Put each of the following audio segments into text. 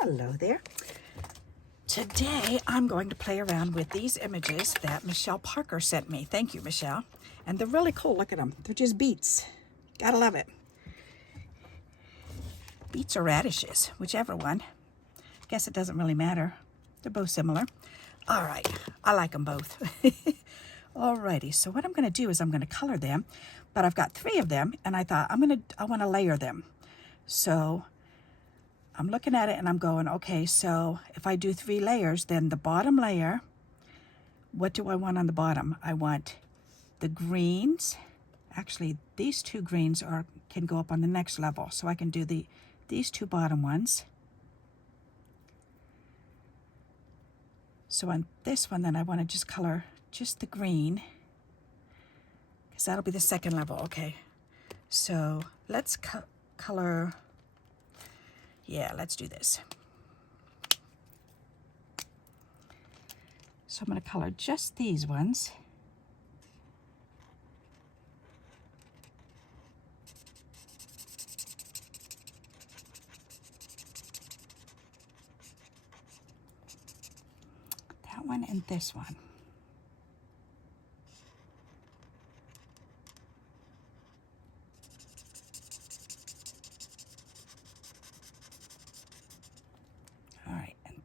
Hello there. Today I'm going to play around with these images that Michelle Parker sent me. Thank you, Michelle. And they're really cool. Look at them. They're just beets. Gotta love it. Beets or radishes, whichever one. Guess it doesn't really matter. They're both similar. All right. I like them both. Alrighty. So what I'm going to do is I'm going to color them, but I've got 3 of them, and I thought I want to layer them. So I'm looking at it and I'm going, okay, so if I do 3 layers, then the bottom layer, what do I want on the bottom? I want the greens. Actually, these 2 greens can go up on the next level. So I can do these 2 bottom ones. So on this one, then I want to just color just the green, because that'll be the second level. Okay, so let's color. Yeah, let's do this. So I'm going to color just these ones. That one and this one.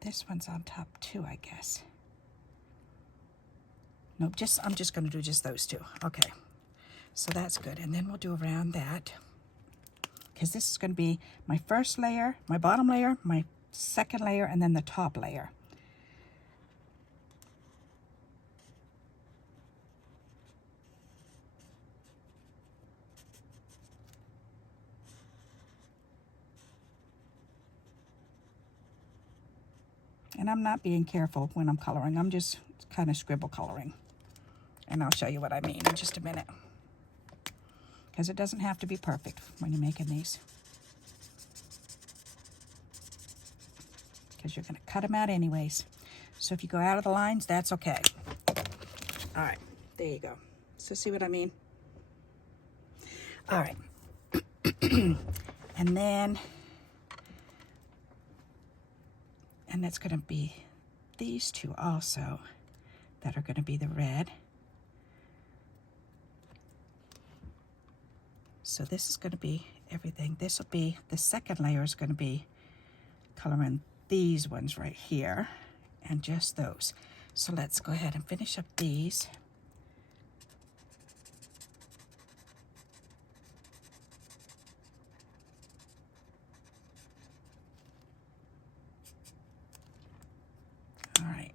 This one's on top too, I guess. Nope, I'm just going to do just those 2. Okay, so that's good. And then we'll do around that, because this is going to be my first layer, my bottom layer, my second layer, and then the top layer. And I'm not being careful when I'm coloring. I'm just kind of scribble coloring. And I'll show you what I mean in just a minute. Because it doesn't have to be perfect when you're making these. Because you're going to cut them out anyways. So if you go out of the lines, that's okay. All right, there you go. So see what I mean? All right. And then... and that's going to be these 2 also that are going to be the red. So this is going to be everything. This will be, the second layer is going to be coloring these ones right here and just those. So let's go ahead and finish up these. All right.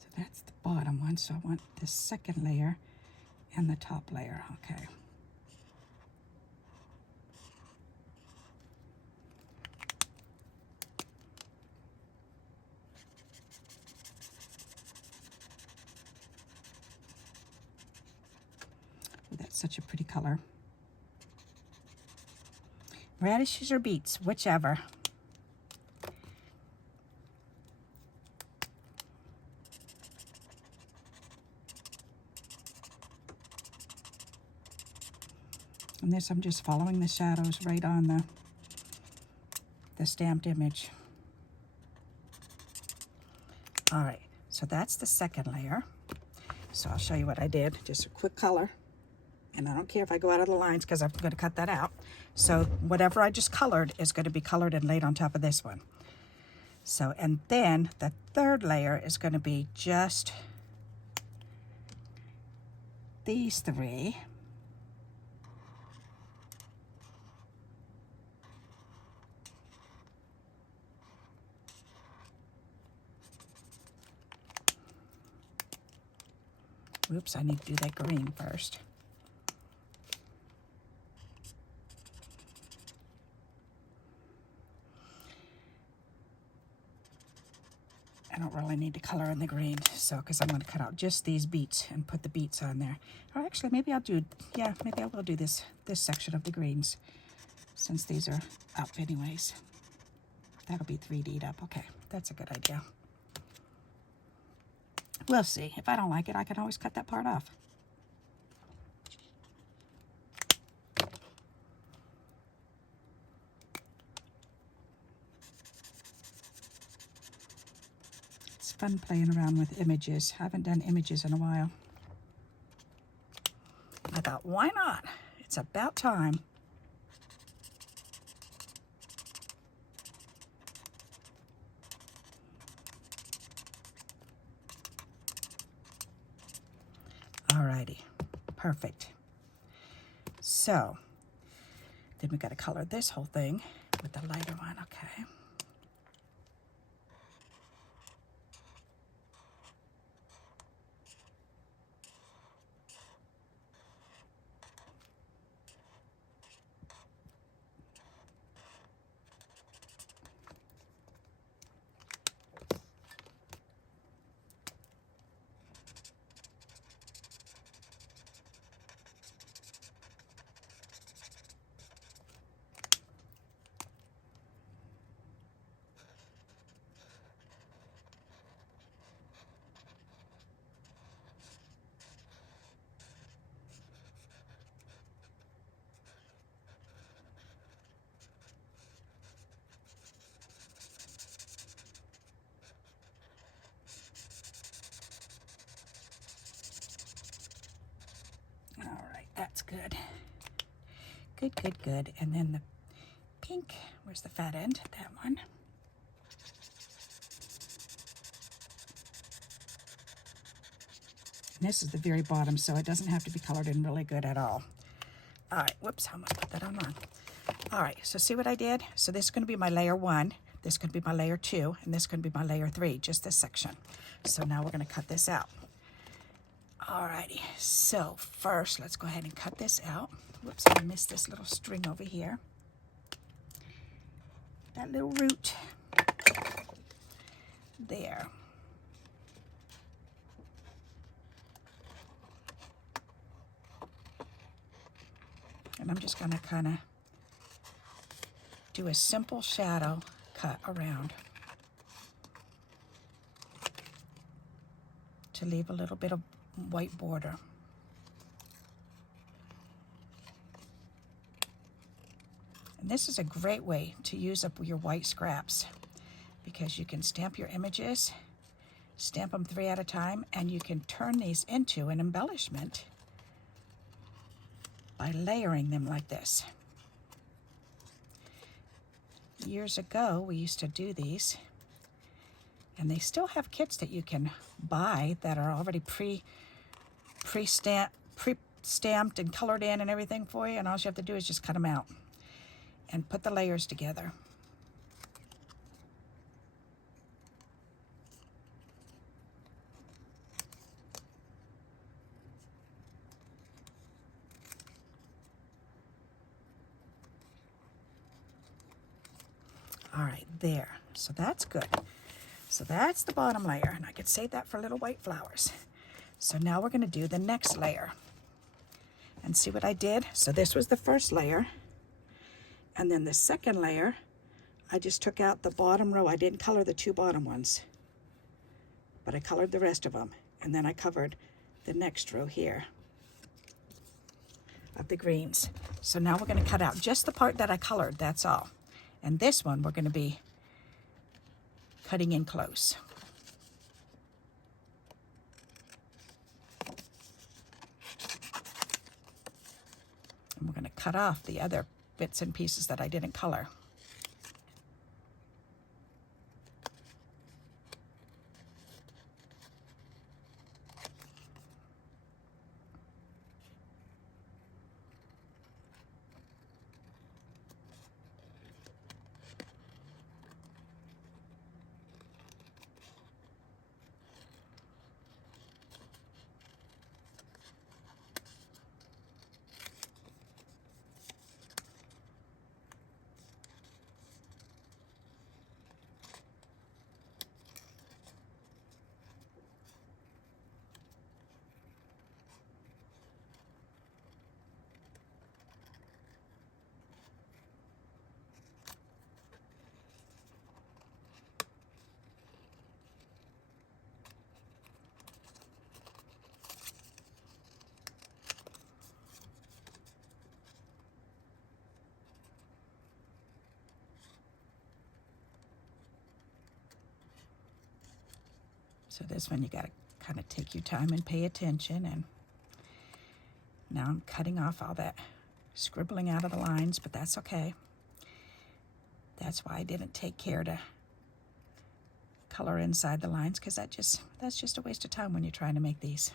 So that's the bottom one. So I want the second layer and the top layer. Okay. That's such a pretty color. Radishes or beets, whichever. And this, I'm just following the shadows right on the stamped image. All right, so that's the second layer. So I'll show you what I did, just a quick color. And I don't care if I go out of the lines because I'm going to cut that out. So whatever I just colored is going to be colored and laid on top of this one. So, and then the third layer is going to be just these 3. Oops, I need to do that green first. I don't really need to color in the green, so because I'm going to cut out just these beets and put the beets on there. Or actually, maybe I'll do, yeah, maybe I will do this section of the greens. since these are up anyways. That'll be 3D'd up. Okay, that's a good idea. We'll see. If I don't like it, I can always cut that part off. It's fun playing around with images. I haven't done images in a while. I thought, why not? It's about time. Alrighty, perfect. So, then we got to color this whole thing with the lighter one, okay. That's good. Good, good, good. And then the pink, where's the fat end? That one. And this is the very bottom, so it doesn't have to be colored in really good at all. All right, whoops, I almost put that on wrong. All right, so see what I did? So this is going to be my layer 1, this is going to be my layer 2, and this is going to be my layer 3, just this section. So now we're going to cut this out. Alrighty, so first let's go ahead and cut this out. Whoops, I missed this little string over here. That little root. There. And I'm just going to kind of do a simple shadow cut around to leave a little bit of white border. And this is a great way to use up your white scraps because you can stamp your images, stamp them 3 at a time, and you can turn these into an embellishment by layering them like this. Years ago, we used to do these, and they still have kits that you can buy that are already pre-stamped and colored in and everything for you, and all you have to do is just cut them out and put the layers together. All right, there. So that's good. So that's the bottom layer, and I could save that for little white flowers. So now we're going to do the next layer. And see what I did? So this was the first layer. And then the second layer, I just took out the bottom row. I didn't color the 2 bottom ones, but I colored the rest of them. And then I covered the next row here of the greens. So now we're going to cut out just the part that I colored, that's all. And this one we're going to be cutting in close. And we're going to cut off the other bits and pieces that I didn't color. So this one you got to kind of take your time and pay attention. And now I'm cutting off all that scribbling out of the lines, but that's okay. That's why I didn't take care to color inside the lines, because that's just a waste of time when you're trying to make these.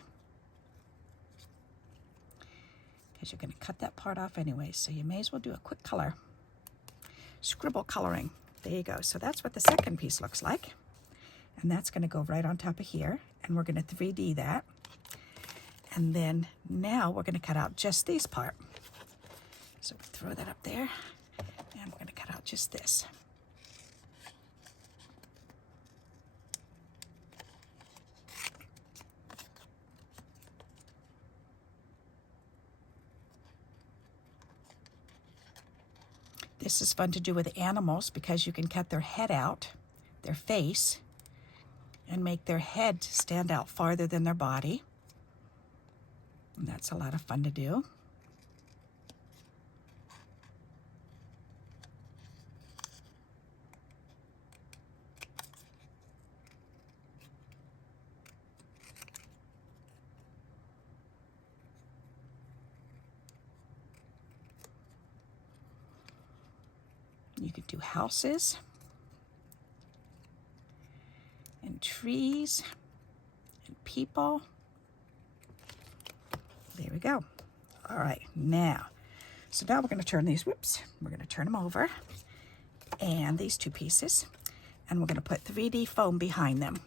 Because you're going to cut that part off anyway, so you may as well do a quick color. Scribble coloring. There you go. So that's what the second piece looks like. And that's going to go right on top of here. And we're going to 3D that. And then now we're going to cut out just this part. So throw that up there. And we're going to cut out just this. This is fun to do with animals because you can cut their head out, their face, and make their head stand out farther than their body. And that's a lot of fun to do. You could do houses and trees and people. There we go. All right, now, so now we're going to turn these, we're going to turn them over, and these two pieces, and we're going to put 3D foam behind them.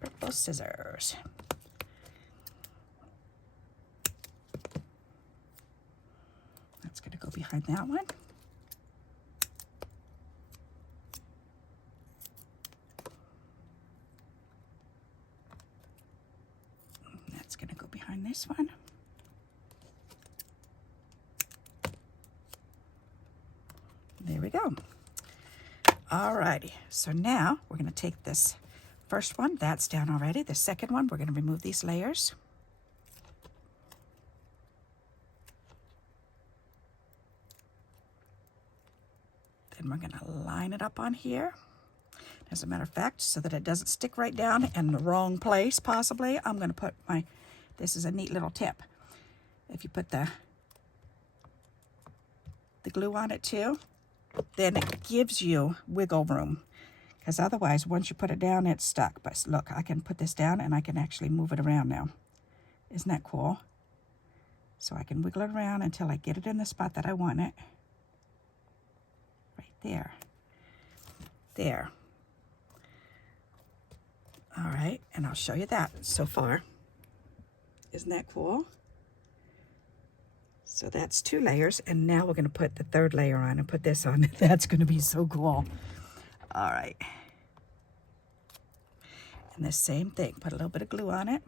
Purple scissors. That's going to go behind that one. And that's going to go behind this one. There we go. All righty. So now we're going to take this first one. That's down already. The second one, we're going to remove these layers. Then we're going to line it up on here. As a matter of fact, so that it doesn't stick right down in the wrong place, possibly, I'm going to put my, this is a neat little tip. If you put the glue on it too, then it gives you wiggle room. Because otherwise, once you put it down, it's stuck. But look, I can put this down and I can actually move it around now. Isn't that cool? So I can wiggle it around until I get it in the spot that I want it. There. There. All right, and I'll show you that so far. Isn't that cool? So that's 2 layers, and now we're going to put the 3rd layer on and put this on. That's going to be so cool. All right. And the same thing, put a little bit of glue on it.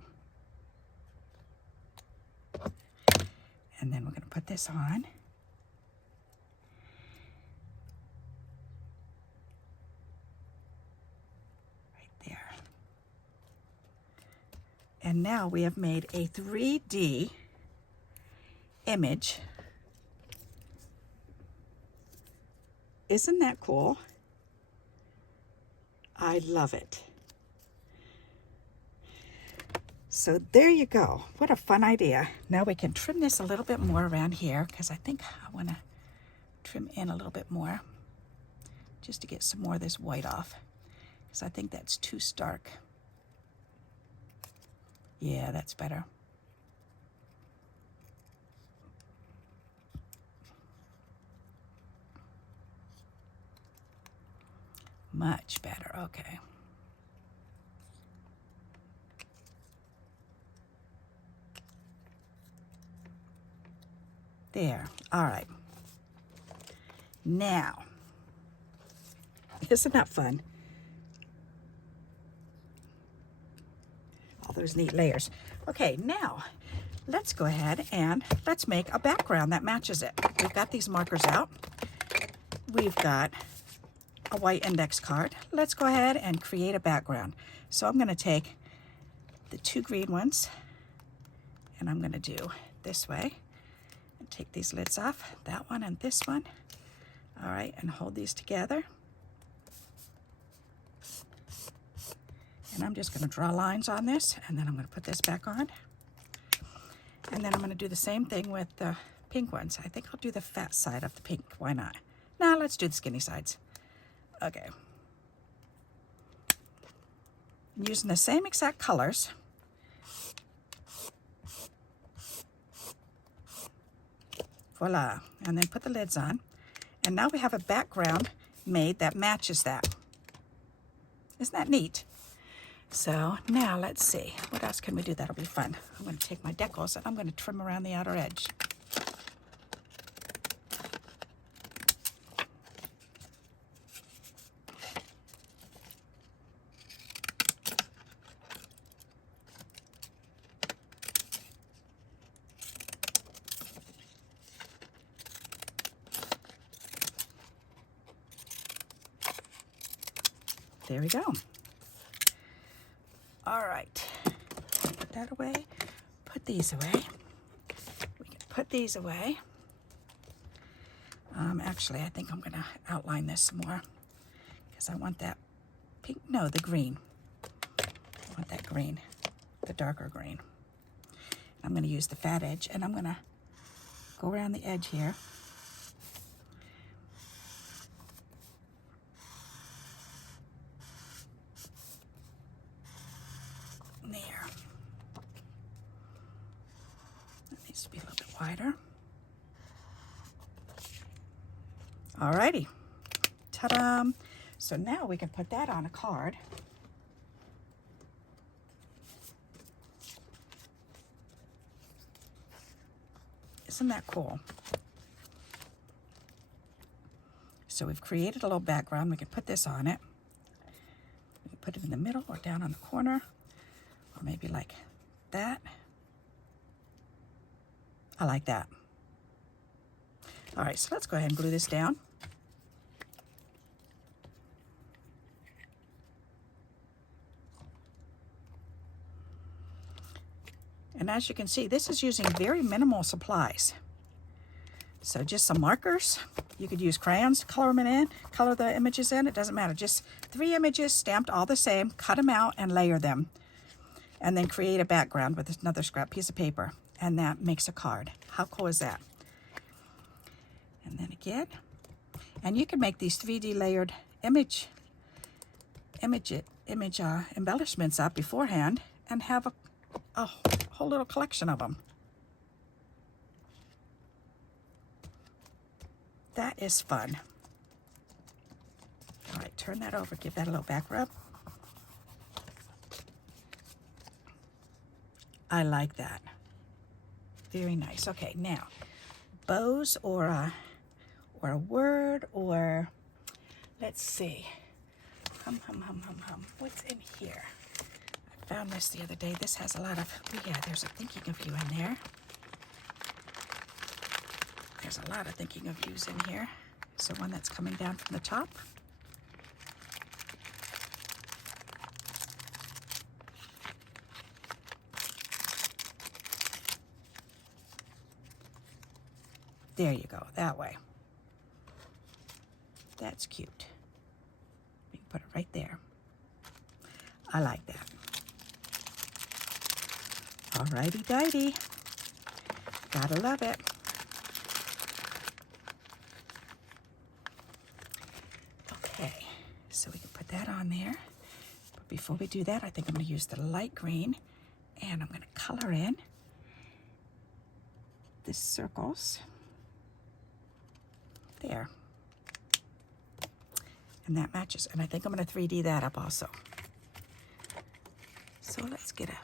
And then we're going to put this on. And now we have made a 3D image. Isn't that cool? I love it. So there you go. What a fun idea. Now we can trim this a little bit more around here, because I think I want to trim in a little bit more just to get some more of this white off, because I think that's too stark. Yeah, that's better. Much better, okay. There, all right. Now, isn't that fun? All those neat layers. Okay, now let's go ahead and let's make a background that matches it. We've got these markers out. We've got a white index card. Let's go ahead and create a background. So I'm going to take the 2 green ones, and I'm going to do this way and take these lids off, that one and this one. All right, and hold these together. And I'm just going to draw lines on this, and then I'm going to put this back on. And then I'm going to do the same thing with the pink ones. I think I'll do the fat side of the pink. Why not? Now let's do the skinny sides. Okay. I'm using the same exact colors. Voila. And then put the lids on. And now we have a background made that matches that. Isn't that neat? So now let's see. What else can we do that'll be fun? I'm going to take my decals and I'm going to trim around the outer edge. There we go. All right, put that away, put these away. We can put these away. Actually, I think I'm gonna outline this some more because I want that pink, no, the green. I want that green, the darker green. I'm gonna use the fat edge and I'm gonna go around the edge here. To be a little bit wider. Alrighty, ta-da! So now we can put that on a card. Isn't that cool? So we've created a little background. We can put this on it. We can put it in the middle or down on the corner, or maybe like that. I like that. All right, so let's go ahead and glue this down. And as you can see, this is using very minimal supplies. So just some markers. You could use crayons to color them in, color the images in. It doesn't matter. Just 3 images stamped all the same, cut them out and layer them. And then create a background with another scrap piece of paper. And that makes a card. How cool is that? And then again, and you can make these 3D layered image embellishments up beforehand and have a whole little collection of them. That is fun. All right, turn that over, give that a little back rub. I like that. Very nice. Okay, now bows or a word, or let's see. What's in here? I found this the other day. This has a lot of, oh yeah, there's a thinking of you in there. There's a lot of thinking of yous in here. So one that's coming down from the top. There you go, that way. That's cute. We can put it right there. I like that. Alrighty dighty. Gotta love it. Okay, so we can put that on there. But before we do that, I think I'm gonna use the light green and I'm gonna color in the circles. There. And that matches. And I think I'm going to 3D that up also. So let's get a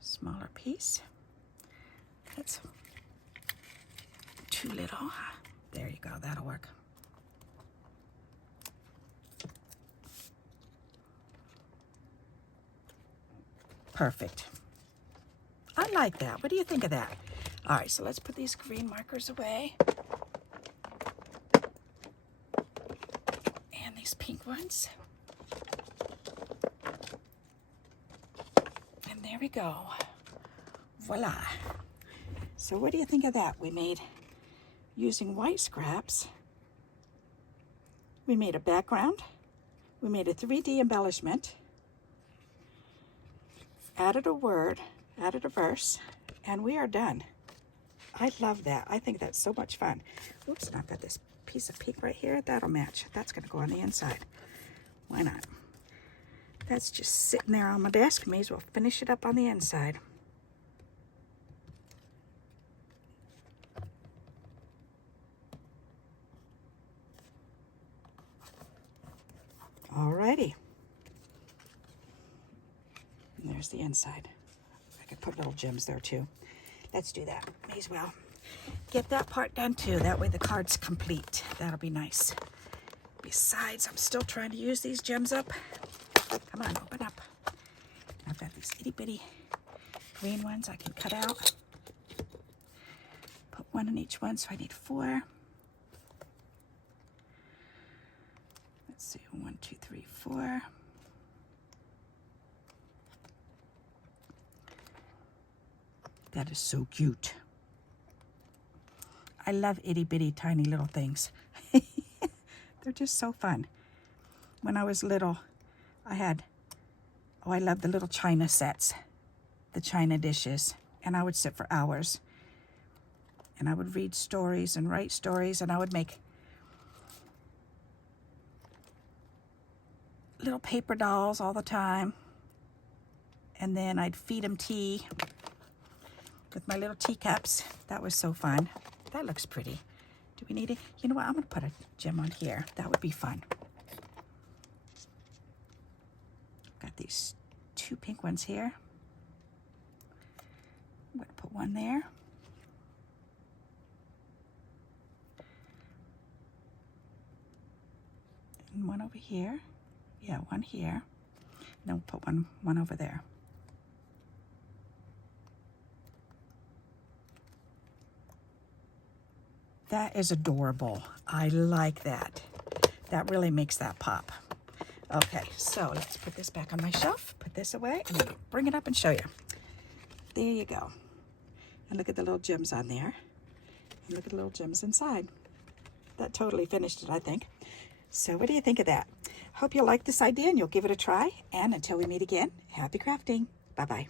smaller piece. That's too little. There you go. That'll work. Perfect. I like that. What do you think of that? All right, so let's put these green markers away. And these pink ones. And there we go. Voila. So what do you think of that? We made, using white scraps, we made a background We made a 3D embellishment, added a word, added a verse, and we are done. I love that. I think that's so much fun. Oops, and I've got this piece of pink right here. That'll match. That's going to go on the inside. Why not? That's just sitting there on my desk. May as well finish it up on the inside. Alrighty. And there's the inside. I could put little gems there too. Let's do that. May as well get that part done too. That way the card's complete. That'll be nice. Besides, I'm still trying to use these gems up. Come on, open up. I've got these itty bitty green ones I can cut out. Put one in each one, so I need 4. Let's see, 1, 2, 3, 4. That is so cute. I love itty bitty tiny little things. They're just so fun. When I was little, I love the little china sets, the china dishes, and I would sit for hours. And I would read stories and write stories, and I would make little paper dolls all the time. And then I'd feed them tea with my little teacups. That was so fun. That looks pretty. Do we need it? You know what? I'm going to put a gem on here. That would be fun. Got these 2 pink ones here. I'm going to put one there. And one over here. Yeah, one here. And then we'll put one over there. That is adorable. I like that. That really makes that pop. Okay, so let's put this back on my shelf, put this away, and then bring it up and show you. There you go. And look at the little gems on there. And look at the little gems inside. That totally finished it, I think. So what do you think of that? Hope you like this idea and you'll give it a try. And until we meet again, happy crafting. Bye-bye.